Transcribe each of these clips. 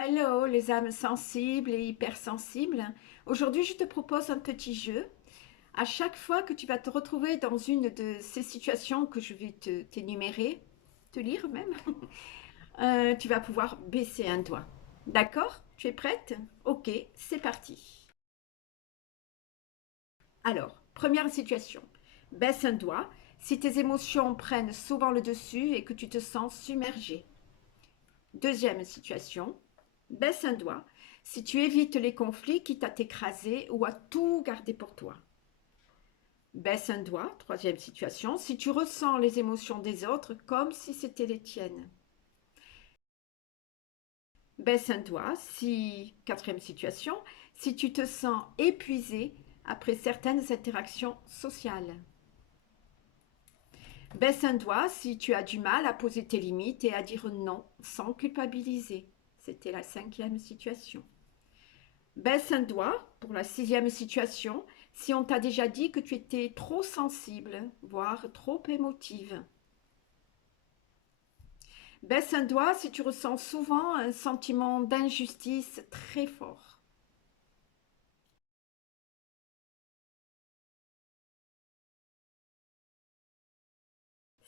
Hello les âmes sensibles et hypersensibles. Aujourd'hui, je te propose un petit jeu. À chaque fois que tu vas te retrouver dans une de ces situations que je vais t'énumérer, te lire même, tu vas pouvoir baisser un doigt. D'accord? Tu es prête? Ok, c'est parti. Alors, première situation. Baisse un doigt si tes émotions prennent souvent le dessus et que tu te sens submergé. Deuxième situation. Baisse un doigt si tu évites les conflits quitte à t'écraser ou à tout garder pour toi. Baisse un doigt, troisième situation, si tu ressens les émotions des autres comme si c'était les tiennes. Baisse un doigt si, quatrième situation, si tu te sens épuisé après certaines interactions sociales. Baisse un doigt si tu as du mal à poser tes limites et à dire non sans culpabiliser. C'était la cinquième situation. Baisse un doigt pour la sixième situation si on t'a déjà dit que tu étais trop sensible, voire trop émotive. Baisse un doigt si tu ressens souvent un sentiment d'injustice très fort.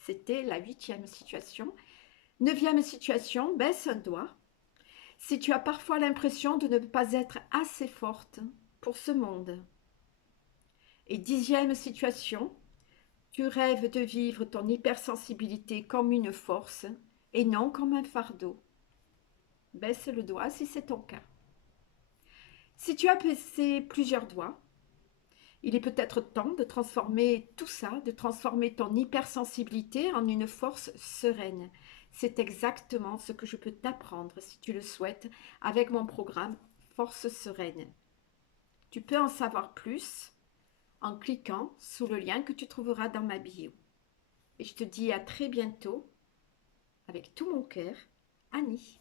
C'était la huitième situation. Neuvième situation, baisse un doigt si tu as parfois l'impression de ne pas être assez forte pour ce monde. Et dixième situation, tu rêves de vivre ton hypersensibilité comme une force et non comme un fardeau. Baisse le doigt si c'est ton cas. Si tu as baissé plusieurs doigts, il est peut-être temps de transformer tout ça, de transformer ton hypersensibilité en une force sereine. C'est exactement ce que je peux t'apprendre, si tu le souhaites, avec mon programme Force sereine. Tu peux en savoir plus en cliquant sous le lien que tu trouveras dans ma bio. Et je te dis à très bientôt, avec tout mon cœur, Annie.